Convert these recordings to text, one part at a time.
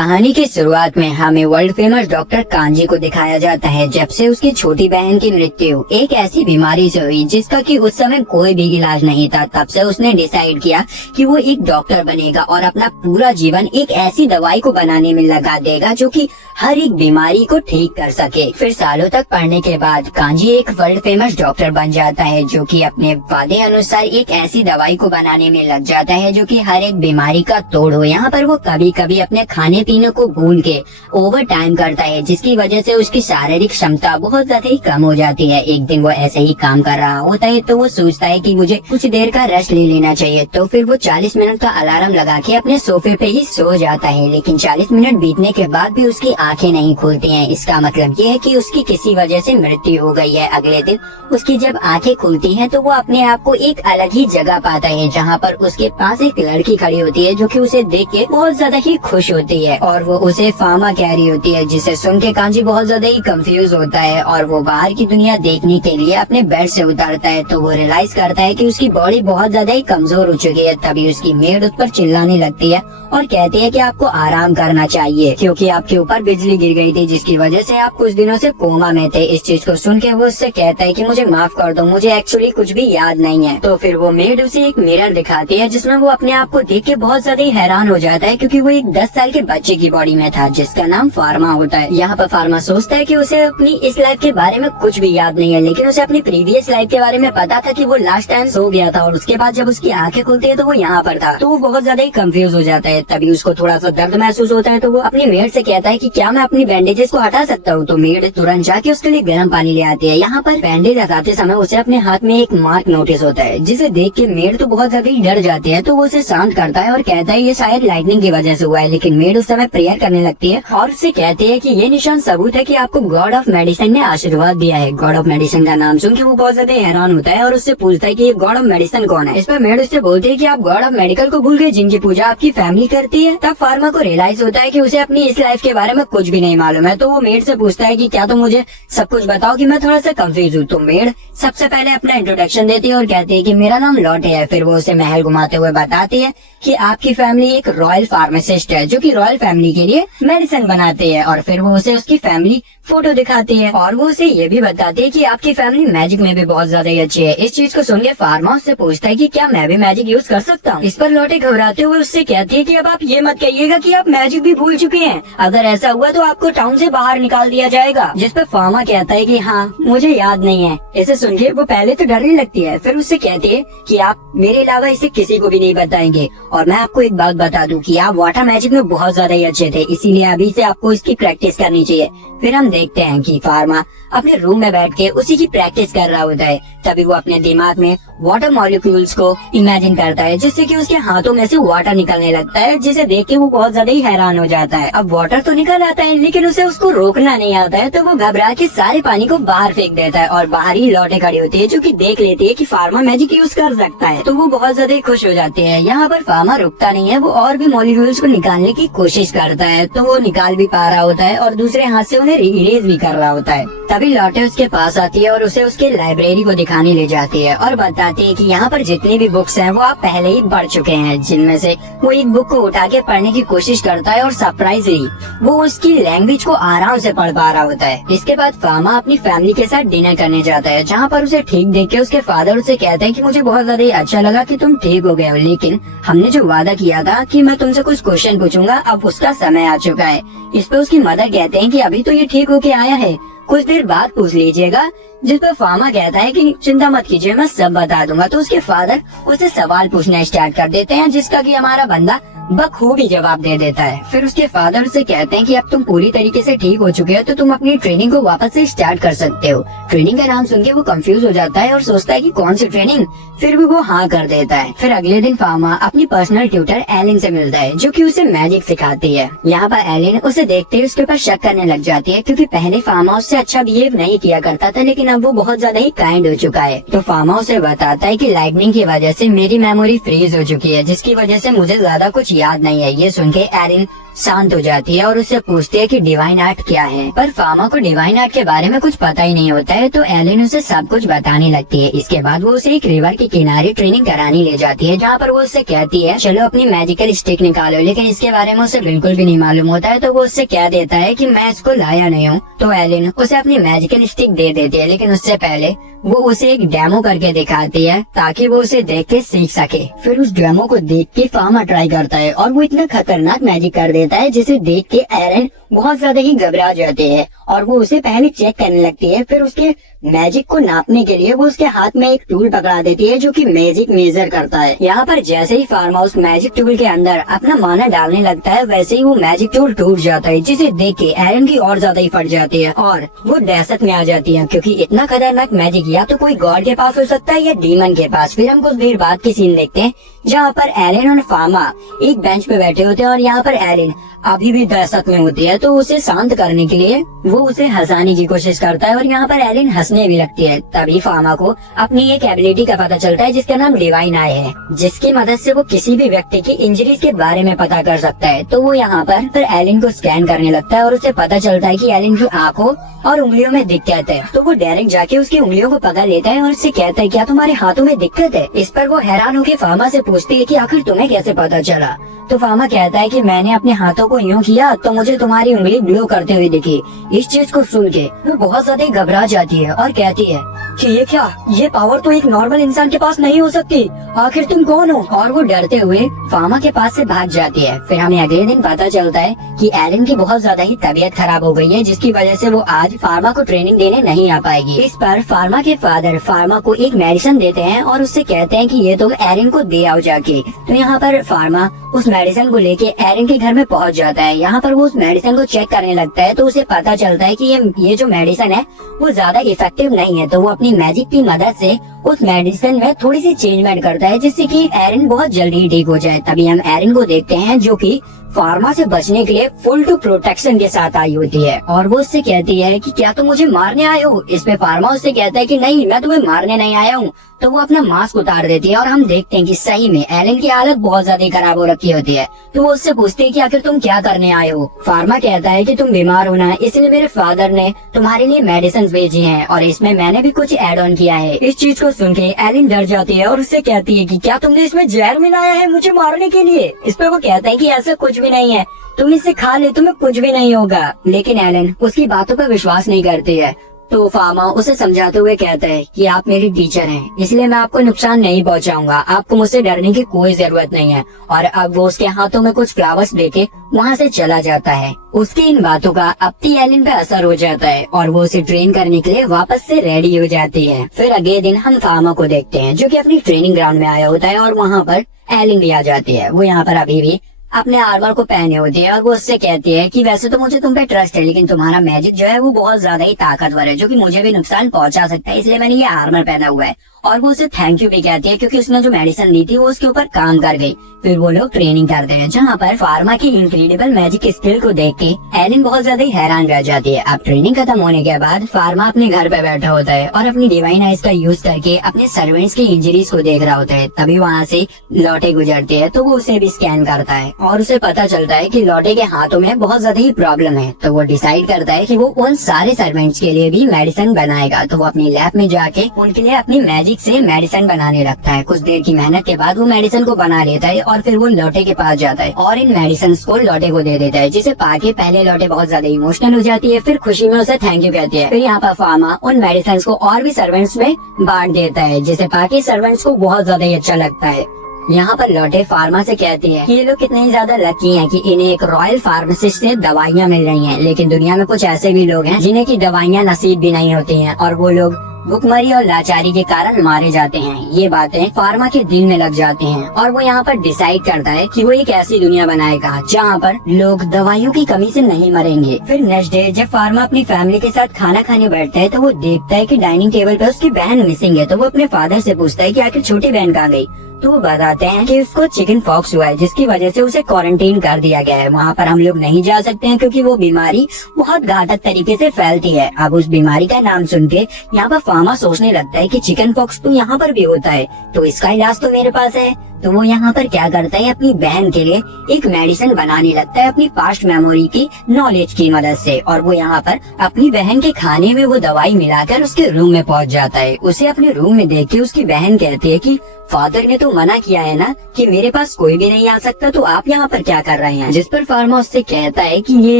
कहानी की शुरुआत में हमें वर्ल्ड फेमस डॉक्टर कांजी को दिखाया जाता है। जब से उसकी छोटी बहन की मृत्यु एक ऐसी बीमारी से हुई जिसका कि उस समय कोई भी इलाज नहीं था, तब से उसने डिसाइड किया कि वो एक डॉक्टर बनेगा और अपना पूरा जीवन एक ऐसी दवाई को बनाने में लगा देगा जो कि हर एक बीमारी को ठीक कर सके। फिर सालों तक पढ़ने के बाद कांजी एक वर्ल्ड फेमस डॉक्टर बन जाता है जो कि अपने वादे अनुसार एक ऐसी दवाई को बनाने में लग जाता है जो कि हर एक बीमारी का तोड़ हो। यहाँ पर वो कभी कभी अपने खाने पीने को भूल के ओवर टाइम करता है, जिसकी वजह से उसकी शारीरिक क्षमता बहुत ज्यादा ही कम हो जाती है। एक दिन वो ऐसे ही काम कर रहा होता है तो वो सोचता है कि मुझे कुछ देर का रेस्ट ले लेना चाहिए, तो फिर वो 40 मिनट का अलार्म लगा के अपने सोफे पे ही सो जाता है। लेकिन 40 मिनट बीतने के बाद भी उसकी आंखें नहीं खुलती हैं। इसका मतलब ये है कि उसकी किसी वजह से मृत्यु हो गई है। अगले दिन उसकी जब आंखें खुलती हैं तो वो अपने आप को एक अलग ही जगह पाता है जहाँ पर उसके पास एक लड़की खड़ी होती है जो कि उसे देख के बहुत ज्यादा ही खुश होती है और वो उसे फामा कह रही होती है, जिसे सुन के कांजी बहुत ज्यादा ही कंफ्यूज होता है और वो बाहर की दुनिया देखने के लिए अपने बेड से उतरता है। तो वो रियलाइज करता है कि उसकी बॉडी बहुत ज्यादा ही कमजोर हो चुकी है। तभी उसकी मेड उस पर चिल्लाने लगती है और कहती है कि आपको आराम करना चाहिए क्योंकि आपके ऊपर बिजली गिर गई थी, जिसकी वजह से आप कुछ दिनों से कोमा में थे। इस चीज को सुन के वो उससे कहता है कि मुझे माफ कर दो, मुझे एक्चुअली कुछ भी याद नहीं है। तो फिर वो मेड उसे एक मिरर दिखाती है जिसमें वो अपने आप को देख के बहुत ज्यादा ही हैरान हो जाता है क्योंकि वो एक 10 साल के बच्चे की बॉडी में था जिसका नाम फार्मा होता है। यहाँ पर फार्मा सोचता है कि उसे अपनी इस लाइफ के बारे में कुछ भी याद नहीं है, लेकिन उसे अपनी प्रीवियस लाइफ के बारे में पता था कि वो लास्ट टाइम सो गया था और उसके बाद जब उसकी आंखें खुलती है तो वो यहाँ पर था। तो वो बहुत ज्यादा ही कंफ्यूज हो जाता है। तभी उसको थोड़ा सा दर्द महसूस होता है तो वो अपनी मेड से कहता है कि क्या मैं अपनी बैंडेजेस को हटा सकता हूँ। तो मेड तुरंत जाके उसके लिए गर्म पानी ले आती है। यहाँ पर बैंडेज हटाते समय उसे अपने हाथ में एक मार्क नोटिस होता है जिसे देख के मेड तो बहुत ज्यादा ही डर जाती है। तो वो उसे शांत करता है और कहता है ये शायद लाइटनिंग की वजह से हुआ है। लेकिन मेड उस समय प्रेयर करने लगती है और उससे कहती है कि ये निशान सबूत है कि आपको गॉड ऑफ मेडिसिन ने आशीर्वाद दिया है। गॉड ऑफ मेडिसिन का नाम सुन के वो बहुत ज्यादा हैरान होता है और उससे पूछता है कि ये गॉड ऑफ मेडिसिन कौन है। इस पर मेड उससे बोलती है कि आप गॉड ऑफ मेडिकल को भूल गए जिनकी पूजा आपकी फैमिली करती है। तब फार्मा को रियलाइज होता है कि उसे अपनी इस लाइफ के बारे में कुछ भी नहीं मालूम है। तो वो मेड से पूछता है कि क्या तुम मुझे सब कुछ बताओ कि मैं थोड़ा सा कंफ्यूज हूँ। तो मेड सबसे पहले अपना इंट्रोडक्शन देती है और कहती है कि मेरा नाम लॉटे है। फिर वो उसे महल घुमाते हुए बताती है कि आपकी फैमिली एक रॉयल फार्मासिस्ट है जो कि रॉयल फैमिली के लिए मेडिसिन बनाते हैं। और फिर वो उसे उसकी फैमिली फोटो दिखाती है और वो उसे ये भी बताती है कि आपकी फैमिली मैजिक में भी बहुत ज्यादा ही अच्छी है। इस चीज को सुन के फार्मा उससे पूछता है कि क्या मैं भी मैजिक यूज कर सकता हूँ। इस पर लॉटे घबराते हुए उससे कहती है कि अब आप ये मत कहिएगा कि आप मैजिक भी भूल चुके हैं। अगर ऐसा हुआ तो आपको टाउन से बाहर निकाल दिया जाएगा। जिस पर फार्मा कहता है कि हाँ मुझे याद नहीं है। इसे सुन के वो पहले तो डरने लगती है, फिर उससे कहती है कि आप मेरे अलावा इसे किसी को भी नहीं बताएंगे। और मैं आपको एक बात बता दूं कि आप वाटर मैजिक में बहुत ज्यादा ही अच्छे थे, इसीलिए अभी से आपको इसकी प्रैक्टिस करनी चाहिए। फिर हम देखते हैं कि फार्मा अपने रूम में बैठ के उसी की प्रैक्टिस कर रहा होता है। तभी वो अपने दिमाग में वाटर मॉलिक्यूल्स को इमेजिन करता है जिससे कि उसके हाथों में से वाटर निकलने लगता है, जिसे देख के वो बहुत ज्यादा ही हैरान हो जाता है। अब वाटर तो निकल आता है लेकिन उसे उसको रोकना नहीं आता है, तो वो घबरा के सारे पानी को बाहर फेंक देता है और बाहर ही लौटे खड़ी होती है जो कि देख लेती है कि फार्मा मैजिक यूज कर सकता है। तो वो बहुत ज्यादा ही खुश हो जाते हैं। यहाँ पर फार्मा रुकता नहीं है, वो और भी मॉलिक्यूल्स को निकालने की कोशिश करता है। तो वो निकाल भी पा रहा होता है और दूसरे हाथ से उन्हें इरेज भी कर रहा होता है। तभी लौटे उसके पास आती है और उसे उसके लाइब्रेरी को दिखाने ले जाती है और बताती है कि यहाँ पर जितनी भी बुक्स हैं वो आप पहले ही पढ़ चुके हैं। जिनमें से वो एक बुक को उठा के पढ़ने की कोशिश करता है और सरप्राइजली वो उसकी लैंग्वेज को आराम से पढ़ पा रहा होता है। इसके बाद फार्मा अपनी फैमिली के साथ डिनर करने जाता है जहाँ पर उसे ठीक देख के उसके फादर उसे कहते हैं कि मुझे बहुत ज्यादा ही अच्छा लगा कि तुम ठीक हो गए हो, लेकिन हमने जो वादा किया था कि मैं तुमसे कुछ क्वेश्चन पूछूंगा अब उसका समय आ चुका है। इस पे उसकी मदर कहते हैं कि अभी तो ये ठीक होके आया है, कुछ देर बाद पूछ लीजिएगा। जिस पर फार्मा कहता है कि चिंता मत कीजिए मैं सब बता दूंगा। तो उसके फादर उसे सवाल पूछना स्टार्ट कर देते हैं जिसका कि हमारा बंदा बखूबी जवाब दे देता है। फिर उसके फादर उसे कहते हैं कि अब तुम पूरी तरीके से ठीक हो चुके हो तो तुम अपनी ट्रेनिंग को वापस से स्टार्ट कर सकते हो। ट्रेनिंग का नाम सुन के वो कंफ्यूज हो जाता है और सोचता है कि कौन सी ट्रेनिंग, फिर भी वो हाँ कर देता है। फिर अगले दिन फार्मा अपनी पर्सनल ट्यूटर एलिन से मिलता है जो कि उसे मैजिक सिखाती है। यहाँ पर एलिन उसे देखते ही उसके ऊपर शक करने लग जाती है क्योंकि पहले फार्मा उससे अच्छा बिहेव नहीं किया करता था, लेकिन अब वो बहुत ज्यादा ही काइंड हो चुका है। तो फार्मा उसे बताता है कि लाइटनिंग की वजह से मेरी मेमोरी फ्रीज हो चुकी है जिसकी वजह से मुझे ज्यादा कुछ याद नहीं है। ये सुन के एरिन शांत हो जाती है और उससे पूछती है कि डिवाइन आर्ट क्या है। पर फार्मा को डिवाइन आर्ट के बारे में कुछ पता ही नहीं होता है, तो एलिन उसे सब कुछ बताने लगती है। इसके बाद वो उसे एक रिवर के किनारे ट्रेनिंग कराने ले जाती है, जहाँ पर वो उससे कहती है चलो अपनी मैजिकल स्टिक निकालो, लेकिन इसके बारे में उसे बिल्कुल भी नहीं मालूम होता है। तो वो उससे कह देता है कि मैं इसको लाया नहीं हूँ। तो एलिन उसे अपनी मैजिकल स्टिक दे देती है, लेकिन उससे पहले वो उसे एक डेमो करके दिखाती है ताकि वो उसे देख के सीख सके। फिर उस डेमो को देख के फार्मा ट्राई करता है और वो इतना खतरनाक मैजिक कर देता है जिसे देख के एरन बहुत ज्यादा ही घबरा जाते हैं और वो उसे पहले चेक करने लगती है। फिर उसके मैजिक को नापने के लिए वो उसके हाथ में एक टूल पकड़ा देती है जो कि मैजिक मेजर करता है। यहाँ पर जैसे ही फार्मा उस मैजिक टूल के अंदर अपना माना डालने लगता है, वैसे ही वो मैजिक टूल टूट जाता है, जिसे देख के एरन की और ज्यादा ही फट जाती है और वो दहशत में आ जाती है, क्योंकि इतना खतरनाक मैजिक या तो कोई गॉड के पास हो सकता है या डीमन के पास। फिर हम कुछ देर बाद की सीन देखते हैं जहाँ पर एरन और फार्मा एक बेंच पे बैठे होते हैं और यहाँ पर एरन अभी भी दहशत में होती है, तो उसे शांत करने के लिए वो उसे हंसाने की कोशिश करता है और यहाँ पर एरन हंसने भी लगती है। तभी फार्मा को अपनी एक एबिलिटी का पता चलता है जिसका नाम डिवाइन आई है, जिसकी मदद से वो किसी भी व्यक्ति की इंजरीज के बारे में पता कर सकता है। तो वो यहाँ पर फिर एलिन को स्कैन करने लगता है और उसे पता चलता है कि एलिन की आंखों और उंगलियों में दिक्कत है। तो वो डायरेक्ट जाके उसकी उंगलियों को पकड़ लेता है और उससे कहता है क्या तुम्हारे हाथों में दिक्कत है। इस पर वो हैरान होकर फार्मा से पूछती है कि आखिर तुम्हें कैसे पता चला। तो फार्मा कहता है कि मैंने अपने हाथों को यूं किया तो मुझे तुम्हारी उंगली ग्लो करते हुए दिखी। इस चीज को सुन के वो बहुत ज्यादा घबरा जाती है और कहती है कि ये क्या, ये पावर तो एक नॉर्मल इंसान के पास नहीं हो सकती, आखिर तुम कौन हो। और वो डरते हुए फार्मा के पास से भाग जाती है। फिर हमें अगले दिन पता चलता है कि एलन की बहुत ज्यादा ही तबीयत खराब हो गई है, जिसकी वजह से वो आज फार्मा को ट्रेनिंग देने नहीं आ पाएगी। इस पर फार्मा के फादर फार्मा को एक मेडिसिन देते हैं और उससे कहते हैं कि ये तुम एरन को दे आओ जाके। तो यहाँ पर फार्मा उस मेडिसिन को लेके एरन के घर में पहुंच जाता है। यहाँ पर वो उस मेडिसिन को चेक करने लगता है तो उसे पता चलता है कि ये जो मेडिसिन है वो ज्यादा इफेक्टिव नहीं है। तो वो अपनी मैजिक की मदद से उस मेडिसिन में थोड़ी सी चेंजमेंट करता है जिससे कि एरन बहुत जल्दी ठीक हो जाए। तभी हम एरन को देखते हैं जो कि फार्मा से बचने के लिए फुल टू प्रोटेक्शन के साथ आई होती है और वो उससे कहती है कि क्या तुम मुझे मारने आए हो। इस पे फार्मा उससे कहता है कि नहीं, मैं तुम्हें मारने नहीं आया हूँ। तो वो अपना मास्क उतार देती है और हम देखते हैं कि सही में एलन की हालत बहुत ज्यादा खराब हो रखी होती है। तो वो उससे पूछती है कि आखिर तुम क्या करने आए हो। फार्मा कहता है कि तुम बीमार हो ना, इसलिए मेरे फादर ने तुम्हारे लिए मेडिसिन भेजी हैं और इसमें मैंने भी कुछ एड ऑन किया है। इस चीज को सुन के एलन डर जाती है और उससे कहती है कि क्या तुमने इसमें जहर मिलाया है मुझे मारने के लिए। इस पे वो कहता है कि ऐसा कुछ भी नहीं है, तुम इसे खा ले, तुम्हें कुछ भी नहीं होगा। लेकिन एलन उसकी बातों पर विश्वास नहीं करती है। तो फार्मा उसे समझाते हुए कहता है कि आप मेरी टीचर हैं, इसलिए मैं आपको नुकसान नहीं पहुंचाऊंगा, आपको मुझसे डरने की कोई जरूरत नहीं है। और अब वो उसके हाथों में कुछ फ्लावर्स देके वहाँ से चला जाता है। उसकी इन बातों का अपनी एलन पे असर हो जाता है और वो उसे ट्रेन करने के लिए वापस से रेडी हो जाती है। फिर अगले दिन हम फार्मा को देखते हैं जो कि अपनी ट्रेनिंग ग्राउंड में आया होता है और वहाँ पर एलन भी आ जाती है। वो यहाँ पर अभी भी अपने आर्मर को पहने होती है और वो उससे कहती है कि वैसे तो मुझे तुम पे ट्रस्ट है, लेकिन तुम्हारा मैजिक जो है वो बहुत ज्यादा ही ताकतवर है जो कि मुझे भी नुकसान पहुंचा सकता है, इसलिए मैंने ये आर्मर पहना हुआ है। और वो उसे थैंक यू भी कहती है क्योंकि उसने जो मेडिसिन दी थी वो उसके ऊपर काम कर गई। फिर वो लोग ट्रेनिंग करते हैं जहाँ पर फार्मा की इनक्रेडिबल मैजिक स्किल को देख के एलन बहुत ज्यादा ही हैरान रह जाती है। अब ट्रेनिंग खत्म होने के बाद फार्मा अपने घर पे बैठा होता है और अपनी डिवाइन आइज का यूज करके अपने सर्वेंट्स की इंजरीज को देख रहा होता है। तभी वहाँ से लौटे गुजरती है तो वो उसे भी स्कैन करता है और उसे पता चलता है कि लौटे के हाथों में बहुत ज्यादा ही प्रॉब्लम है। तो वो डिसाइड करता है कि वो उन सारे सर्वेंट्स के लिए भी मेडिसिन बनाएगा। तो वो अपनी लैब में जाके उनके लिए अपनी मैजिक से मेडिसिन बनाने लगता है। कुछ देर की मेहनत के बाद वो मेडिसिन को बना लेता है और फिर वो लौटे के पास जाता है और इन मेडिसिन को लौटे को दे देता है, जिसे पाके पहले लौटे बहुत ज्यादा इमोशनल हो जाती है। फिर खुशी में उसे थैंक यू कहती है। फिर यहाँ पर फार्मा उन मेडिसिन को और भी सर्वेंट्स में बांट देता है, जिसे पाके सर्वेंट्स को बहुत ज्यादा ही अच्छा लगता है। यहाँ पर लौटे फार्मा से कहती है कि ये लोग कितने ही ज्यादा लकी हैं कि इन्हें एक रॉयल फार्मासिस्ट से दवाइयाँ मिल रही हैं, लेकिन दुनिया में कुछ ऐसे भी लोग हैं जिन्हें की दवाइयाँ नसीब भी नहीं होती हैं और वो लोग भुखमरी और लाचारी के कारण मारे जाते हैं। ये बातें फार्मा के दिल में लग जाती हैं और वो यहाँ पर डिसाइड करता है कि वो एक ऐसी दुनिया बनाएगा जहाँ पर लोग दवाइयों की कमी से नहीं मरेंगे। फिर नेक्स्ट डे जब फार्मा अपनी फैमिली के साथ खाना खाने बैठता है तो वो देखता है कि डाइनिंग टेबल पे उसकी बहन मिसिंग है। तो वो अपने फादर से पूछता है कि आखिर छोटी बहन कहाँ गई। तो वो बताते हैं कि उसको चिकन पॉक्स हुआ है, जिसकी वजह से उसे क्वारंटीन कर दिया गया है। वहाँ पर हम लोग नहीं जा सकते हैं क्योंकि वो बीमारी बहुत घातक तरीके से फैलती है। अब उस बीमारी का नाम सुन के यहाँ पर फार्मा सोचने लगता है कि चिकन पॉक्स तो यहाँ पर भी होता है, तो इसका इलाज तो मेरे पास है। तो वो यहाँ पर क्या करता है, अपनी बहन के लिए एक मेडिसिन बनाने लगता है अपनी पास्ट मेमोरी की नॉलेज की मदद से। और वो यहाँ पर अपनी बहन के खाने में वो दवाई मिलाकर उसके रूम में पहुँच जाता है। उसे अपने रूम में देख के उसकी बहन कहती है कि फादर ने तो मना किया है ना कि मेरे पास कोई भी नहीं आ सकता, तो आप यहाँ पर क्या कर रहे हैं। जिस पर फार्मा उससे कहता है कि ये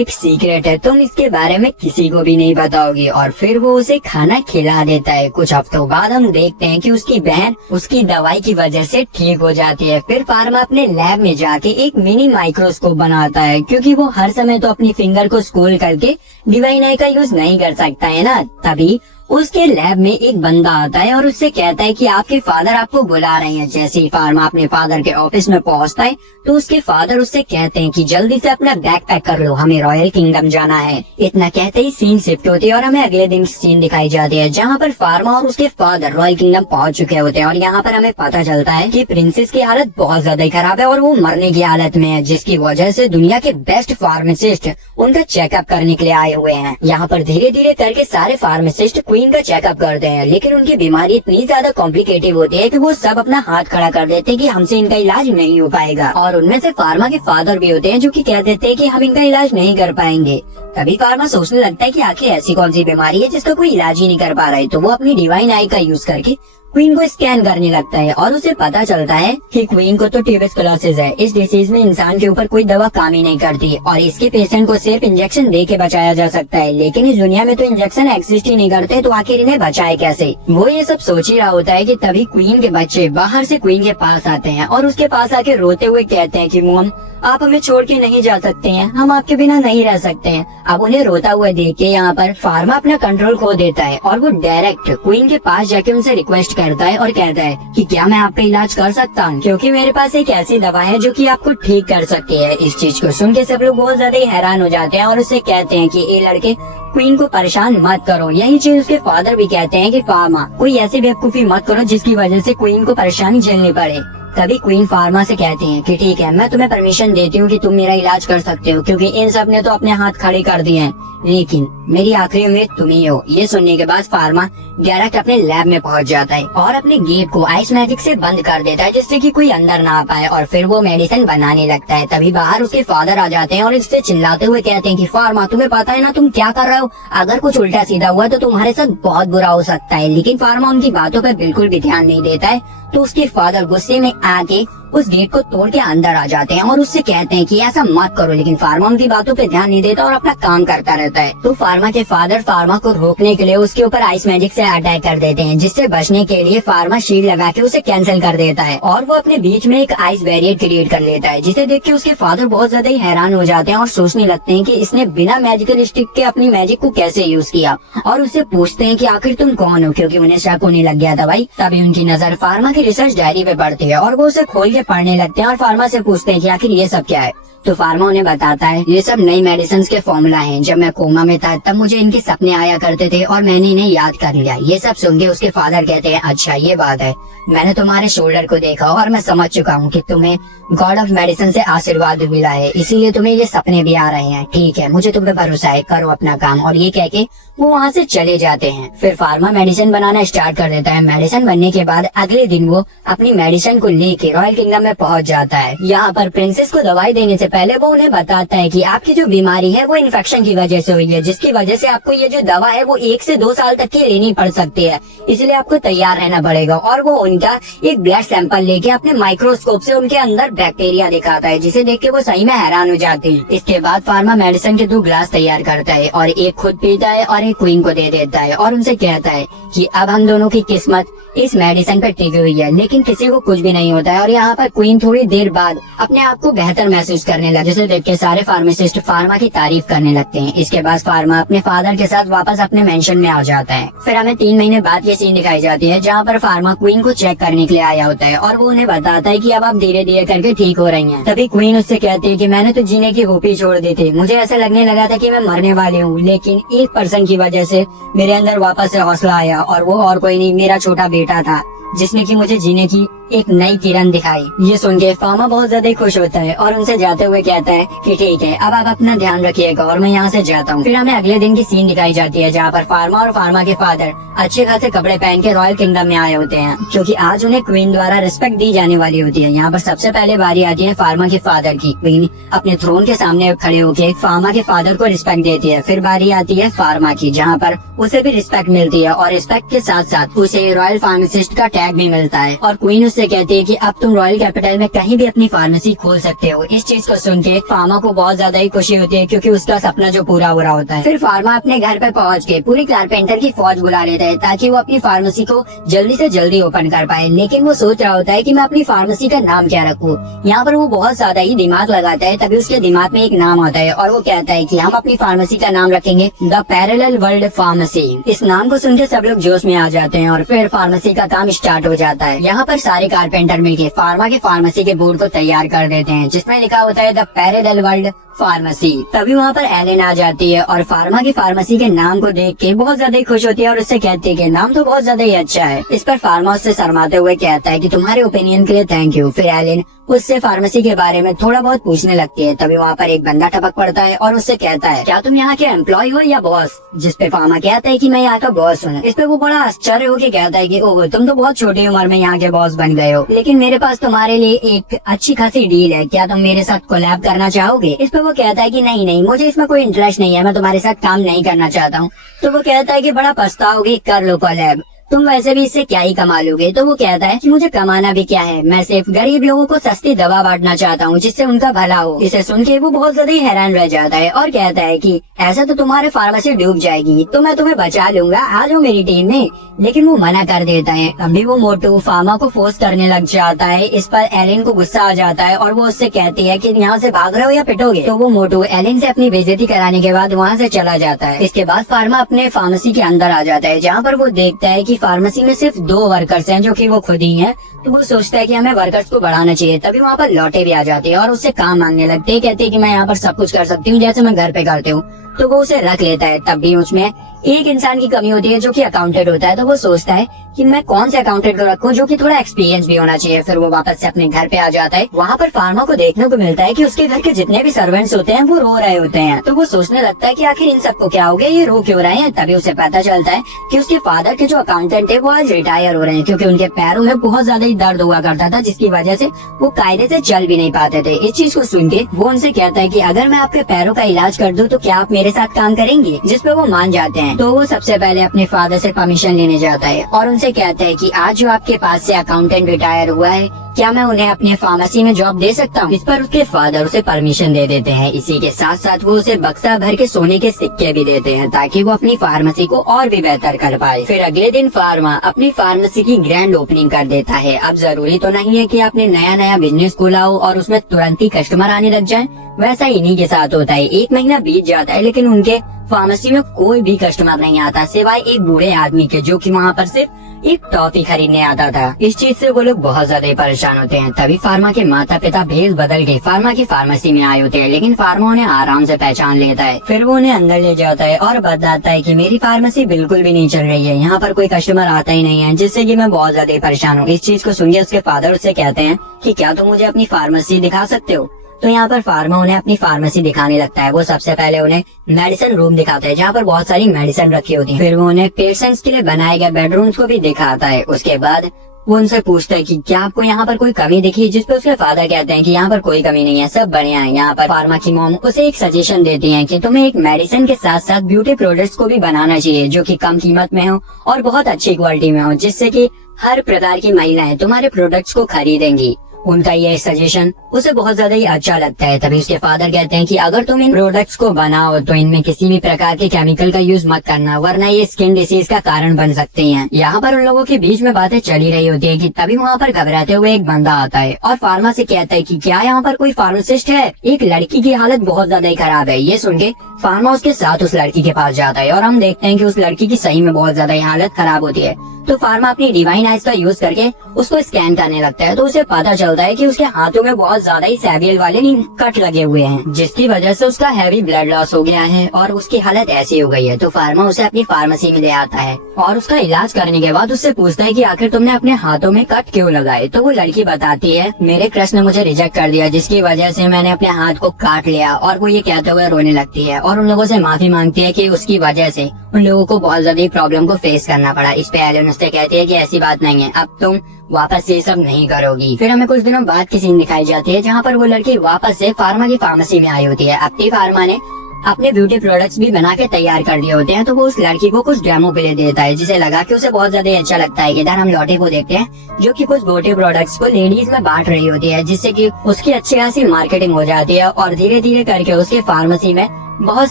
एक सीक्रेट है, तुम इसके बारे में किसी को भी नहीं बताओगे। और फिर वो उसे खाना खिला देता है। कुछ हफ्तों बाद हम देखते हैं कि उसकी बहन उसकी दवाई की वजह से ठीक हो जाती है। फिर फार्मा अपने लैब में जाके एक मिनी माइक्रोस्कोप बनाता है, क्योंकि वो हर समय तो अपनी फिंगर को स्क्रॉल करके डिवाइन आई का यूज नहीं कर सकता है ना। तभी उसके लैब में एक बंदा आता है और उससे कहता है कि आपके फादर आपको बुला रहे हैं। जैसे ही फार्मा अपने फादर के ऑफिस में पहुंचता है तो उसके फादर उससे कहते हैं कि जल्दी से अपना बैग पैक कर लो, हमें रॉयल किंगडम जाना है। इतना कहते ही सीन शिफ्ट होती है और हमें अगले दिन सीन दिखाई जाती है, जहाँ पर फार्मा और उसके फादर रॉयल किंगडम पहुंच चुके होते हैं। और यहाँ पर हमें पता चलता है कि प्रिंसेस की हालत बहुत ज्यादा ही खराब है और वो मरने की हालत में है, जिसकी वजह से दुनिया के बेस्ट फार्मासिस्ट उनका चेकअप करने के लिए आए हुए हैं। यहाँ पर धीरे धीरे करके सारे फार्मासिस्ट क्वीन का चेकअप करते हैं, लेकिन उनकी बीमारी इतनी ज्यादा कॉम्प्लिकेटेड होती है कि वो सब अपना हाथ खड़ा कर देते हैं कि हमसे इनका इलाज नहीं हो पाएगा। और उनमें से फार्मा के फादर भी होते हैं जो कि कह देते हैं कि हम इनका इलाज नहीं कर पाएंगे। तभी फार्मा सोचने लगता है कि आखिर ऐसी कौन सी बीमारी है जिसका कोई इलाज ही नहीं कर पा रहा है। तो वो अपनी डिवाइन आई का यूज करके क्वीन को स्कैन करने लगता है और उसे पता चलता है कि क्वीन को तो ट्यूबरकुलोसिस है। इस डिसीज में इंसान के ऊपर कोई दवा काम ही नहीं करती और इसके पेशेंट को सिर्फ इंजेक्शन दे के बचाया जा सकता है, लेकिन इस दुनिया में तो इंजेक्शन एक्सिस्ट ही नहीं करते, तो आखिर इन्हें बचाए कैसे। वो ये सब सोच ही रहा होता है कि तभी क्वीन के बच्चे बाहर से क्वीन के पास आते हैं और उसके पास आके रोते हुए कहते हैं कि मोम आप हमें छोड़ के नहीं जा सकते हैं, हम आपके बिना नहीं रह सकते हैं। अब उन्हें रोता हुआ देख के यहाँ पर फार्मा अपना कंट्रोल खो देता है और वो डायरेक्ट क्वीन के पास जाके उनसे रिक्वेस्ट करता है और कहता है कि क्या मैं आपका इलाज कर सकता हूँ, क्योंकि मेरे पास एक ऐसी दवा है जो कि आपको ठीक कर सकती है। इस चीज को सुन के सब लोग बहुत ज्यादा ही हैरान हो जाते हैं और उससे कहते हैं कि ये लड़के क्वीन को परेशान मत करो। यही चीज उसके फादर भी कहते हैं कि फार्मा कोई ऐसी बेवकूफी मत करो जिसकी वजह से क्वीन को परेशानी झेलनी पड़े। तभी क्वीन फार्मा से कहती है कि ठीक है, मैं तुम्हें परमिशन देती हूँ कि तुम मेरा इलाज कर सकते हो, क्योंकि इन सब ने तो अपने हाथ खड़े कर दिए हैं, लेकिन मेरी आखिरी उम्मीद तुम ही हो। ये सुनने के बाद फार्मा डायरेक्ट अपने लैब में पहुंच जाता है और अपने गेट को आइस मैजिक से बंद कर देता है, जिससे कि कोई अंदर ना आ पाए। और फिर वो मेडिसिन बनाने लगता है। तभी बाहर उसके फादर आ जाते हैं और इससे चिल्लाते हुए कहते हैं कि फार्मा तुम्हें पता है ना तुम क्या कर रहे हो, अगर कुछ उल्टा सीधा हुआ तो तुम्हारे साथ बहुत बुरा हो सकता है। लेकिन फार्मा उनकी बातों पर बिल्कुल भी ध्यान नहीं देता है। तो उसके फादर गुस्से में आके उस गेट को तोड़ के अंदर आ जाते हैं और उससे कहते हैं कि ऐसा मत करो, लेकिन फार्मा उनकी बातों पे ध्यान नहीं देता और अपना काम करता रहता है। तो फार्मा के फादर फार्मा को रोकने के लिए उसके ऊपर आइस मैजिक से अटैक कर देते हैं, जिससे बचने के लिए फार्मा शील्ड लगा के उसे कैंसिल कर देता है और वो अपने बीच में एक आइस बैरियर क्रिएट कर लेता है, जिसे देख के उसके फादर बहुत ज्यादा ही हैरान हो जाते हैं और सोचने लगते हैं कि इसने बिना मैजिकल स्टिक के अपनी मैजिक को कैसे यूज किया, और उससे पूछते हैं कि आखिर तुम कौन हो, क्योंकि उन्हें शक होने लग गया था भाई। तभी उनकी नजर फार्मा की रिसर्च डायरी पे पड़ती है और वो उसे खोल के पढ़ने लगते हैं और फार्मा से पूछते हैं कि आखिर ये सब क्या है। तो फार्मा उन्हें बताता है ये सब नई मेडिसिन के फॉर्मूला हैं। जब मैं कोमा में था तब मुझे इनके सपने आया करते थे और मैंने इन्हें याद कर लिया। ये सब सुन के उसके फादर कहते हैं अच्छा ये बात है, मैंने तुम्हारे शोल्डर को देखा और मैं समझ चुका हूँ कि तुम्हें गॉड ऑफ मेडिसिन से आशीर्वाद मिला है, इसीलिए तुम्हें ये सपने भी आ रहे हैं। ठीक है, मुझे तुम पे भरोसा है, करो अपना काम। और ये कह के वो वहाँ से चले जाते हैं। फिर फार्मा मेडिसिन बनाना स्टार्ट कर देता है। मेडिसिन बनने के बाद अगले दिन वो अपनी मेडिसिन को लेके रॉयल किंगडम में पहुंच जाता है। यहाँ पर प्रिंसेस को दवाई देने से पहले वो उन्हें बताता है कि आपकी जो बीमारी है वो इन्फेक्शन की वजह से हुई है, जिसकी वजह से आपको ये जो दवा है वो 1 से 2 साल तक की लेनी पड़ सकती है, इसलिए आपको तैयार रहना पड़ेगा। और वो उनका एक ब्लड सैंपल लेके अपने माइक्रोस्कोप से उनके अंदर बैक्टीरिया दिखाता है, जिसे देख के वो सही में हैरान हो जाती है। इसके बाद फार्मा मेडिसिन के 2 ग्लास तैयार करता है और एक खुद पीता है और एक क्वीन को दे देता है और उनसे कहता है कि अब हम दोनों की किस्मत इस मेडिसिन पर टिकी हुई है, लेकिन किसी को कुछ भी नहीं होता है। और यहाँ पर क्वीन थोड़ी देर बाद अपने आप को बेहतर महसूस करने लगे, जिसे देख के सारे फार्मासिस्ट फार्मा की तारीफ करने लगते हैं। इसके बाद फार्मा अपने फादर के साथ वापस अपने मेंशन में आ जाता है। फिर हमें 3 महीने बाद ये सीन दिखाई जाती है जहाँ पर फार्मा क्वीन को चेक करने के लिए आया होता है और वो उन्हें बताता है कि अब आप धीरे धीरे करके ठीक हो रही हैं। तभी क्वीन उससे कहती है कि मैंने तो जीने की होप ही छोड़ दी थी, मुझे ऐसा लगने लगा था कि मैं मरने वाली हूँ, लेकिन एक पर्सन की वजह से मेरे अंदर वापस से हौसला आया और वो और कोई नहीं, मेरा छोटा बेटा था, जिसने कि मुझे जीने की एक नई किरण दिखाई। ये सुन के फार्मा बहुत ज्यादा खुश होता है और उनसे जाते हुए कहता है कि ठीक है, अब आप अपना ध्यान रखिएगा और मैं यहाँ से जाता हूँ। फिर हमें अगले दिन की सीन दिखाई जाती है जहाँ पर फार्मा और फार्मा के फादर अच्छे खासे कपड़े पहन के रॉयल किंगडम में आए होते हैं, क्योंकि आज उन्हें क्वीन द्वारा रिस्पेक्ट दी जाने वाली होती है। यहाँ पर सबसे पहले बारी आती है फार्मा के फादर की। क्वीन अपने थ्रोन के सामने खड़े होकर फार्मा के फादर को रिस्पेक्ट देती है। फिर बारी आती है फार्मा की, जहाँ पर उसे भी रिस्पेक्ट मिलती है और रिस्पेक्ट के साथ साथ उसे रॉयल फार्मासिस्ट का टैग भी मिलता है। और क्वीन उससे कहती है कि अब तुम रॉयल कैपिटल में कहीं भी अपनी फार्मेसी खोल सकते हो। इस चीज को सुन के फार्मा को बहुत ज्यादा ही खुशी होती है, क्योंकि उसका सपना जो पूरा हो रहा होता है। फिर फार्मा अपने घर पे पहुँच के पूरी कारपेंटर की फौज बुला लेता है ताकि वो अपनी फार्मेसी को जल्दी से जल्दी ओपन कर पाए। लेकिन वो सोच रहा होता है कि मैं अपनी फार्मेसी का नाम क्या रखूं। यहाँ पर वो बहुत ज्यादा ही दिमाग लगाता है, तभी उसके दिमाग में एक नाम आता है और वो कहता है कि हम अपनी फार्मेसी का नाम रखेंगे द पैरेलल वर्ल्ड फार्मेसी। इस नाम को सुनकर सब लोग जोश में आ जाते हैं और फिर फार्मेसी का काम स्टार्ट हो जाता है। यहाँ पर सारे कारपेंटर मिलके फार्मा के फार्मेसी के बोर्ड को तैयार कर देते हैं, जिसमें लिखा होता है द पैरेलल वर्ल्ड फार्मेसी। तभी वहाँ पर एलेन आ जाती है और फार्मा की फार्मेसी के नाम को देख के बहुत ज्यादा खुश होती है और उससे कहती है कि नाम तो बहुत ज्यादा ही अच्छा है। इस पर फार्मा उससे शर्माते हुए कहता है कि तुम्हारे ओपिनियन के लिए थैंक यू। फिर एलेन उससे फार्मेसी के बारे में थोड़ा बहुत पूछने लगती है। तभी वहाँ पर एक बंदा टपक पड़ता है और उससे कहता है, क्या तुम यहाँ के एम्प्लॉय हो या बॉस? जिस पे फार्मा कहता है कि मैं यहाँ का बॉस हूँ। इस पे वो बड़ा आश्चर्य होकर कहता है कि ओह, तुम तो बहुत छोटी उम्र में यहाँ के बॉस बन गए हो, लेकिन मेरे पास तुम्हारे लिए एक अच्छी खासी डील है, क्या तुम मेरे साथ कोलैब करना चाहोगे? इस पे वो कहता है कि नहीं नहीं, मुझे इसमें कोई इंटरेस्ट नहीं है, मैं तुम्हारे साथ काम नहीं करना चाहता हूँ। तो वो कहता है कि बड़ा पछताओगे, कर लो कोलैब, तुम वैसे भी इससे क्या ही कमा लोगे। तो वो कहता है कि मुझे कमाना भी क्या है, मैं सिर्फ गरीब लोगों को सस्ती दवा बांटना चाहता हूँ जिससे उनका भला हो। इसे सुन के वो बहुत ज्यादा ही हैरान रह जाता है और कहता है कि ऐसा तो तुम्हारे फार्मेसी डूब जाएगी, तो मैं तुम्हें बचा लूंगा, आ जाओ मेरी टीम में। लेकिन वो मना कर देता है। अभी वो मोटू फार्मा को फोर्स करने लग जाता है। इस पर एलिन को गुस्सा आ जाता है और वो उससे कहती है कि यहाँ से भाग रहे हो या पिटोगे। तो वो मोटू एलिन से अपनी बेइज्जती कराने के बाद वहाँ से चला जाता है। इसके बाद फार्मा अपने फार्मेसी के अंदर आ जाता है, जहाँ पर वो देखता है कि फार्मेसी में सिर्फ 2 वर्कर्स हैं जो कि वो खुद ही हैं। तो वो सोचता है कि हमें वर्कर्स को बढ़ाना चाहिए। तभी वहाँ पर लौटे भी आ जाते हैं और उससे काम मांगने लगते हैं। कहते हैं कि मैं यहाँ पर सब कुछ कर सकती हूँ जैसे मैं घर पे करती हूँ। तो वो उसे रख लेता है। तब भी उसमें एक इंसान की कमी होती है जो कि अकाउंटेंट होता है। तो वो सोचता है कि मैं कौन से अकाउंटेंट को रखूं जो कि थोड़ा एक्सपीरियंस भी होना चाहिए। फिर वो वापस से अपने घर पे आ जाता है। वहाँ पर फार्मा को देखने को मिलता है कि उसके घर के जितने भी सर्वेंट्स होते हैं वो रो रहे होते हैं। तो वो सोचने लगता है कि आखिर इन सबको क्या हो गया, ये रो क्यों रहे हैं। तभी उसे पता चलता है कि उसके फादर के जो अकाउंटेंट है वो आज रिटायर हो रहे हैं, क्योंकि उनके पैरों में बहुत ज्यादा ही दर्द हुआ करता था, जिसकी वजह से वो कायदे से चल भी नहीं पाते थे। इस चीज को सुन के वो उनसे कहता है कि अगर मैं आपके पैरों का इलाज कर दूं तो क्या आप मेरे साथ काम करेंगे? जिस पे वो मान जाते हैं। तो वो सबसे पहले अपने फादर से परमिशन लेने जाता है और उनसे कहता है कि आज जो आपके पास से अकाउंटेंट रिटायर हुआ है, क्या मैं उन्हें अपने फार्मेसी में जॉब दे सकता हूँ? इस पर उसके फादर उसे परमिशन दे देते हैं। इसी के साथ साथ वो उसे बक्सा भर के सोने के सिक्के भी देते हैं ताकि वो अपनी फार्मेसी को और भी बेहतर कर पाए। फिर अगले दिन फार्मा अपनी फार्मेसी की ग्रैंड ओपनिंग कर देता है। अब जरूरी तो नहीं है कि आपने नया नया बिजनेस खोला हो और उसमें तुरंत ही कस्टमर आने लग जाए। वैसा इन्हीं के साथ होता है। 1 महीना बीत जाता है लेकिन उनके फार्मेसी में कोई भी कस्टमर नहीं आता, सिवाय एक बूढ़े आदमी के जो कि वहाँ पर सिर्फ एक टॉफी खरीदने आता था। इस चीज से वो लोग बहुत ज्यादा परेशान होते हैं। तभी फार्मा के माता पिता भेस बदल के फार्मा की फार्मेसी में आए होते हैं, लेकिन फार्मा उन्हें आराम से पहचान लेता है। फिर वो उन्हें अंदर ले जाता है और बताता है कि मेरी फार्मेसी बिल्कुल भी नहीं चल रही है, यहाँ पर कोई कस्टमर आता ही नहीं है, जिससे कि मैं बहुत ज्यादा परेशान हूँ। इस चीज को सुनिए उसके फादर उससे कहते हैं कि क्या तुम मुझे अपनी फार्मेसी दिखा सकते हो? तो यहाँ पर फार्मा उन्हें अपनी फार्मेसी दिखाने लगता है। वो सबसे पहले उन्हें मेडिसिन रूम दिखाता है जहाँ पर बहुत सारी मेडिसिन रखी होती है। फिर वो उन्हें पेशेंट्स के लिए बनाए गए बेडरूम्स को भी दिखाता है। उसके बाद वो उनसे पूछता है कि क्या आपको यहाँ पर कोई कमी दिखी? जिस पे उसके फादर कहते हैं कि यहाँ पर कोई कमी नहीं है, सब बढ़िया है। यहाँ पर फार्मा की मॉम उसे एक सजेशन देती है कि तुम्हें एक मेडिसिन के साथ साथ ब्यूटी प्रोडक्ट्स को भी बनाना चाहिए जो कि कम कीमत में हो और बहुत अच्छी क्वालिटी में हो, जिससे कि हर प्रकार की महिलाएं तुम्हारे प्रोडक्ट्स को खरीदेंगी। उनका ये सजेशन उसे बहुत ज्यादा ही अच्छा लगता है। तभी उसके फादर कहते हैं कि अगर तुम इन प्रोडक्ट्स को बनाओ तो इनमें किसी भी प्रकार के केमिकल का यूज मत करना, वरना ये स्किन डिसीज का कारण बन सकती हैं। यहाँ पर उन लोगों के बीच में बातें चली रही होती है कि तभी वहाँ पर घबराते हुए एक बंदा आता है और फार्मा से कहता है कि क्या यहाँ पर कोई फार्मासिस्ट है? एक लड़की की हालत बहुत ज्यादा ही खराब है। ये सुन के फार्मा उसके साथ उस लड़की के पास जाता है और हम देखते हैं कि उस लड़की की सही में बहुत ज्यादा ही हालत खराब होती है। तो फार्मा अपनी डिवाइन आइज का यूज करके उसको स्कैन करने लगता है। तो उसे पता चल चलता है कि उसके हाथों में बहुत ज्यादा ही सेवियल वाले कट लगे हुए हैं, जिसकी वजह से उसका हैवी ब्लड लॉस हो गया है और उसकी हालत ऐसी हो गई है। तो फार्मा उसे अपनी फार्मेसी में ले आता है और उसका इलाज करने के बाद उससे पूछता है कि आखिर तुमने अपने हाथों में कट क्यों लगाए। तो वो लड़की बताती है, मेरे क्रश ने मुझे रिजेक्ट कर दिया, जिसकी वजह से मैंने अपने हाथ को काट लिया। और वो ये कहते हुए रोने लगती है और उन लोगों से माफी मांगती है कि उसकी वजह से उन लोगों को बहुत ज्यादा प्रॉब्लम को फेस करना पड़ा। इस पे एलन उससे कहती है कि ऐसी बात नहीं है, अब तुम वापस ये सब नहीं करोगी। फिर हमें कुछ दिनों बाद की सीन दिखाई जाती है जहाँ पर वो लड़की वापस से फार्मा की फार्मेसी में आई होती है। अब फार्मा ने अपने ब्यूटी प्रोडक्ट्स भी बना के तैयार कर दिए होते हैं। तो वो उस लड़की को कुछ डेमो पे ले देता है, जिसे लगा कि उसे बहुत ज्यादा अच्छा लगता है। इधर हम लॉटे को देखते हैं जो कि कुछ ब्यूटी प्रोडक्ट्स को लेडीज में बांट रही होती है, जिससे कि उसकी अच्छी खासी मार्केटिंग हो जाती है और धीरे धीरे करके उसके फार्मेसी में बहुत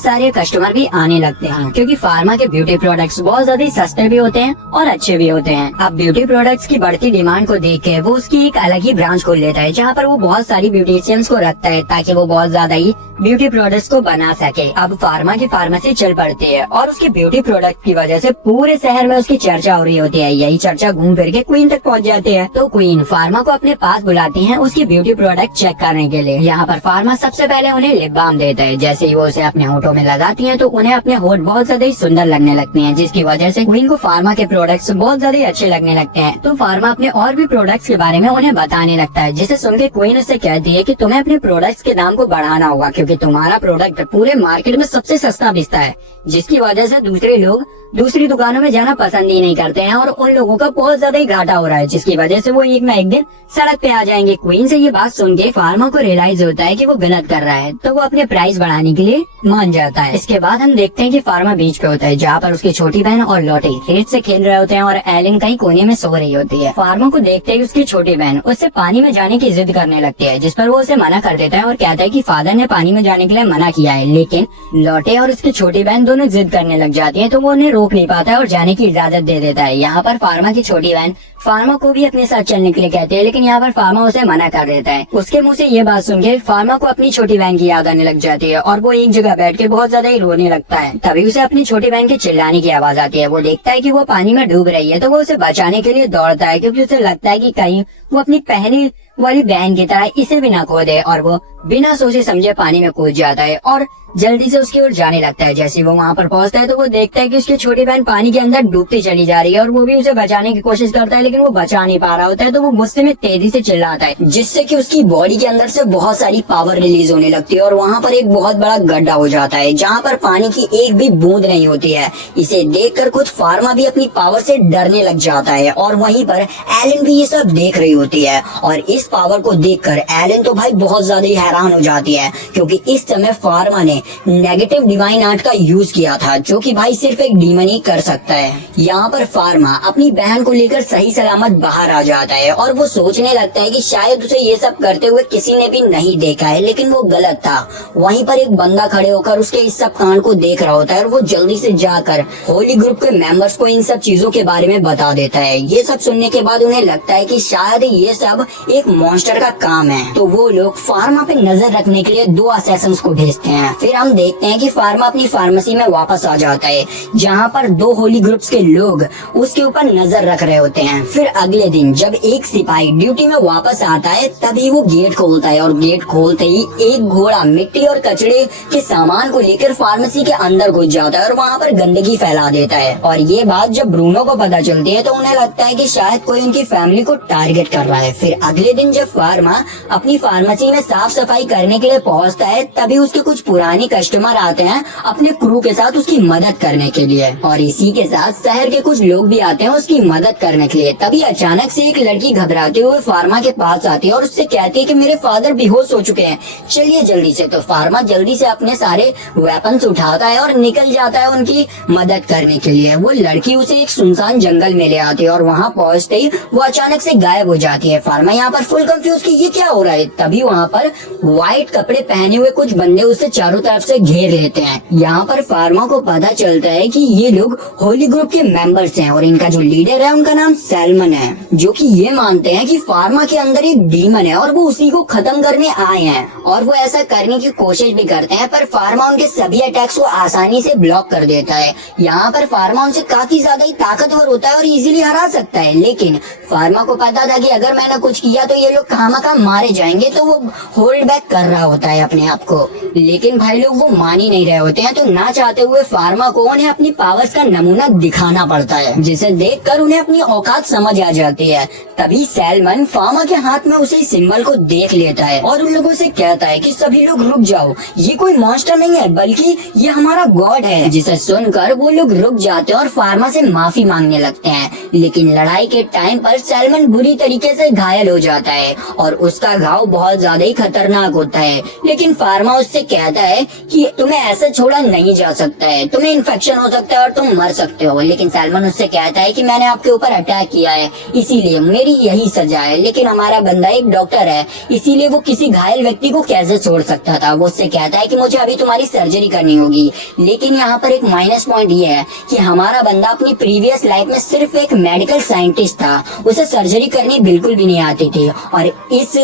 सारे कस्टमर भी आने लगते हैं, क्योंकि फार्मा के ब्यूटी प्रोडक्ट्स बहुत ज्यादा सस्ते भी होते हैं और अच्छे भी होते हैं। अब ब्यूटी प्रोडक्ट्स की बढ़ती डिमांड को देख के वो उसकी एक अलग ही ब्रांच खोल लेता है, जहाँ पर वो बहुत सारी ब्यूटिशियंस को रखता है ताकि वो बहुत ज्यादा ही ब्यूटी प्रोडक्ट्स को बना सके। अब फार्मा की फार्मेसी चल पड़ती है और उसके ब्यूटी प्रोडक्ट की वजह से पूरे शहर में उसकी चर्चा हो रही होती है। यही चर्चा घूम फिर के क्वीन तक पहुँच जाती है। तो क्वीन फार्मा को अपने पास बुलाती है उसकी ब्यूटी प्रोडक्ट चेक करने के लिए। यहाँ पर फार्मा सबसे पहले उन्हें लिप बाम देता है। जैसे ही वो उसे अपने होठों में लगाती है तो उन्हें अपने होठ बहुत ज्यादा ही सुंदर लगने लगती हैं, जिसकी वजह से क्वीन को फार्मा के प्रोडक्ट्स बहुत ज्यादा ही अच्छे लगने लगते हैं। तो फार्मा अपने और भी प्रोडक्ट्स के बारे में उन्हें बताने लगता है, जिसे सुन के क्वीन उससे कहती है कि तुम्हें अपने प्रोडक्ट्स के दाम को बढ़ाना होगा, क्योंकि तुम्हारा प्रोडक्ट पूरे मार्केट में सबसे सस्ता बिकता है, जिसकी वजह से दूसरे लोग दूसरी दुकानों में जाना पसंद ही नहीं करते हैं और उन लोगों का बहुत ज्यादा ही घाटा हो रहा है, जिसकी वजह से वो एक न एक दिन सड़क पे आ जाएंगे। क्वीन से ये बात सुन के फार्मा को रियलाइज होता है कि वो गलत कर रहा है, तो वो अपने प्राइस बढ़ाने के लिए मान जाता है। इसके बाद हम देखते हैं कि फार्मा बीच पे होता है, जहाँ पर उसकी छोटी बहन और लॉटे रेत से खेल रहे होते हैं और एलिन कहीं कोने में सो रही होती है। फार्मा को देखते ही उसकी छोटी बहन उससे पानी में जाने की जिद करने लगती है, जिस पर वो उसे मना कर देता है और कहता है कि फादर ने पानी में जाने के लिए मना किया है। लेकिन लॉटे और उसकी छोटी बहन दोनों जिद करने लग जाती है, तो वो उन्हें रोक नहीं पाता है और जाने की इजाजत दे देता है। यहाँ पर फार्मा की छोटी बहन फार्मा को भी अपने साथ चलने के लिए कहती है, लेकिन यहाँ पर फार्मा उसे मना कर देता है। उसके मुंह से ये बात सुन के फार्मा को अपनी छोटी बहन की याद आने लग जाती है और वो एक जगह बैठ के बहुत ज्यादा ही रोने लगता है। तभी उसे अपनी छोटी बहन के चिल्लाने की आवाज आती है। वो देखता है कि वो पानी में डूब रही है, तो वो उसे बचाने के लिए दौड़ता है, क्योंकि उसे लगता है कि कहीं वो अपनी पहली वाली बहन की तरह इसे भी ना खो दे। और वो बिना सोचे समझे पानी में कूद जाता है और जल्दी से उसकी ओर जाने लगता है। जैसे वो वहाँ पर पहुँचता है तो वो देखता है कि उसकी छोटी बहन पानी के अंदर डूबती चली जा रही है और वो भी उसे बचाने की कोशिश करता है, लेकिन वो बचा नहीं पा रहा होता है। तो वो गुस्से में तेजी से चिल्लाता है, जिससे कि उसकी बॉडी के अंदर से बहुत सारी पावर रिलीज होने लगती है और वहाँ पर एक बहुत बड़ा गड्ढा हो जाता है, जहाँ पर पानी की एक भी बूंद नहीं होती है। इसे देखकर खुद फार्मा भी अपनी पावर से डरने लग जाता है और वहीं पर एलन भी ये सब देख रही होती है। और इस पावर को देखकर एलन तो भाई बहुत ज्यादा ही हैरान हो जाती है, क्योंकि इस समय फार्मा ने नेगेटिव डिवाइन आर्ट का यूज किया था, जो कि भाई सिर्फ एक डीमन ही कर सकता है। यहाँ पर फार्मा अपनी बहन को लेकर सही सलामत बाहर आ जाता है और वो सोचने लगता है कि शायद उसे ये सब करते हुए किसी ने भी नहीं देखा है, लेकिन वो गलत था। वहीं पर एक बंदा खड़े होकर उसके इस सब कांड को देख रहा होता है और वो जल्दी से जाकर होली ग्रुप के मेंबर्स को इन सब चीजों के बारे में बता देता है। ये सब सुनने के बाद उन्हें लगता है कि शायद ये सब एक मॉन्स्टर का काम है, तो वो लोग फार्मा पे नजर रखने के लिए 2 असैसिन्स को भेजते हैं। फिर हम देखते हैं कि फार्मा अपनी फार्मेसी में वापस आ जाता है, जहाँ पर 2 होली ग्रुप्स के लोग उसके ऊपर नजर रख रहे होते हैं। फिर अगले दिन जब एक सिपाही ड्यूटी में वापस आता है, तभी वो गेट खोलता है और गेट खोलते ही एक घोड़ा मिट्टी और कचड़े के सामान को लेकर फार्मेसी के अंदर घुस जाता है और वहाँ पर गंदगी फैला देता है। और ये बात जब ब्रूनो को पता चलती है तो उन्हें लगता है कि शायद कोई उनकी फैमिली को टारगेट कर रहा है। फिर अगले दिन जब फार्मा अपनी फार्मेसी में साफ सफाई करने के लिए पहुँचता है, तभी उसके कुछ पुराने कस्टमर आते हैं अपने क्रू के साथ उसकी मदद करने के लिए, और इसी के साथ शहर के कुछ लोग भी आते हैं उसकी मदद करने के लिए। तभी अचानक से एक लड़की घबराते हुए फार्मा के पास आती है और उससे कहती है कि मेरे फादर बेहोश हो चुके हैं, चलिए जल्दी से। तो फार्मा जल्दी से अपने सारे वेपन्स उठाता है और निकल जाता है उनकी मदद करने के लिए। वो लड़की उसे एक सुनसान जंगल में ले आती है और वहाँ पहुँचते ही वो अचानक से गायब हो जाती है। फार्मा यहाँ पर फुल कंफ्यूज कि ये क्या हो रहा है। तभी वहाँ पर व्हाइट कपड़े पहने हुए कुछ बंदे उससे चारों तरफ से घेर लेते हैं। यहाँ पर फार्मा को पता चलता है कि ये लोग होली ग्रुप के मेंबर्स हैं और इनका जो लीडर है उनका नाम सैलमन है, जो कि ये मानते हैं कि फार्मा के अंदर एक डीमन है और वो उसी को खत्म करने आए हैं। और वो ऐसा करने की कोशिश भी करते हैं, पर फार्मा उनके सभी अटैक्स को आसानी से ब्लॉक कर देता है। यहाँ पर फार्मा उनसे काफी ज्यादा ही ताकतवर होता है और इजीली हरा सकता है, लेकिन फार्मा को पता था कि अगर मैंने कुछ किया तो ये लोग खामखा मारे जाएंगे, तो वो होल्ड बैक कर रहा होता है अपने आप को। लेकिन भाई लोग वो मान ही नहीं रहे होते हैं, तो ना चाहते हुए फार्मा को उन्हें अपनी पावर्स का नमूना दिखाना पड़ता है, जिसे देखकर उन्हें अपनी औकात समझ आ जाती है। तभी सैलमन फार्मा के हाथ में उसे सिंबल को देख लेता है और उन लोगों से कहता है कि सभी लोग रुक जाओ, ये कोई मॉन्स्टर नहीं है बल्कि ये हमारा गॉड है। जिसे सुनकर वो लोग रुक जाते हैं और फार्मा से माफी मांगने लगते हैं। लेकिन लड़ाई के टाइम पर सैलमन बुरी तरीके से घायल हो जाता है और उसका घाव बहुत ज्यादा ही खतरनाक होता है। लेकिन फार्मा उससे कहता है कि तुम्हें ऐसे छोड़ा नहीं जा सकता है, तुम्हें इन्फेक्शन हो सकता है और तुम मर सकते हो। लेकिन सैलमन उससे कहता है कि मैंने आपके ऊपर अटैक किया है, इसीलिए मेरी यही सजा है। लेकिन हमारा बंदा एक डॉक्टर है, इसीलिए वो किसी घायल व्यक्ति को कैसे छोड़ सकता था। वो उससे कहता है कि मुझे अभी तुम्हारी सर्जरी करनी होगी। लेकिन यहाँ पर एक माइनस पॉइंट ये है कि हमारा बंदा अपनी प्रीवियस लाइफ में सिर्फ एक मेडिकल साइंटिस्ट था, उसे सर्जरी करनी बिल्कुल भी नहीं आती थी और इस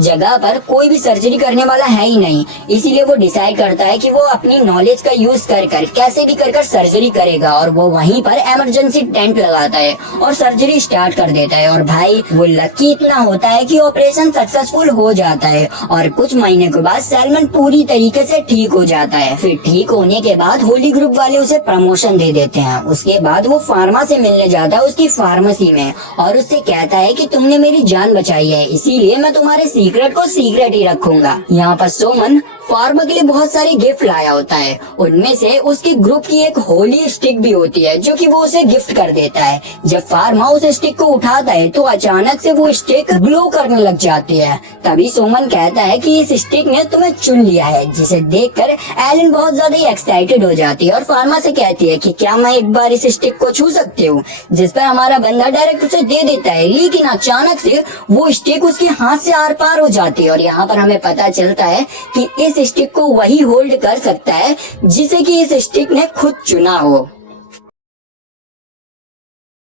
जगह पर कोई भी सर्जरी करने वाला है ही नहीं। इसीलिए वो डिसाइड करता है कि वो अपनी नॉलेज का यूज कर कैसे भी कर सर्जरी करेगा और वो वहीं पर इमरजेंसी टेंट लगाता है और सर्जरी स्टार्ट कर देता है। और भाई वो लकी इतना होता है कि ऑपरेशन सक्सेसफुल हो जाता है और कुछ महीने के बाद सैलमन पूरी तरीके से ठीक हो जाता है। फिर ठीक होने के बाद होली ग्रुप वाले उसे प्रमोशन दे देते हैं। उसके बाद वो फार्मा से मिलने जाता है उसकी फार्मेसी में और उससे कहता है कि तुमने मेरी जान बचाई है, इसीलिए मैं तुम्हारे सीक्रेट को सीक्रेट ही रखूंगा। यहाँ पर सोमन फार्मा के लिए बहुत सारे गिफ्ट लाया होता है, उनमें से उसके ग्रुप की एक होली स्टिक भी होती है जो कि वो उसे गिफ्ट कर देता है। जब फार्मा उस स्टिक को उठाता है तो अचानक से वो स्टिक ग्लो करने लग जाती है। तभी सोमन कहता है कि इस स्टिक ने तुम्हें चुन लिया है, जिसे देखकर एलन बहुत ज्यादा ही एक्साइटेड हो जाती है और फार्मा से कहती है कि क्या मैं एक बार इस स्टिक को छू सकती हूँ, जिस पर हमारा बंदा डायरेक्ट उसे दे देता है। लेकिन अचानक से वो स्टिक उसके हाथ से आर पार हो जाती है और यहाँ पर हमें पता चलता है कि इस स्टिक को वही होल्ड कर सकता है जिसे कि इस स्टिक ने खुद चुना हो।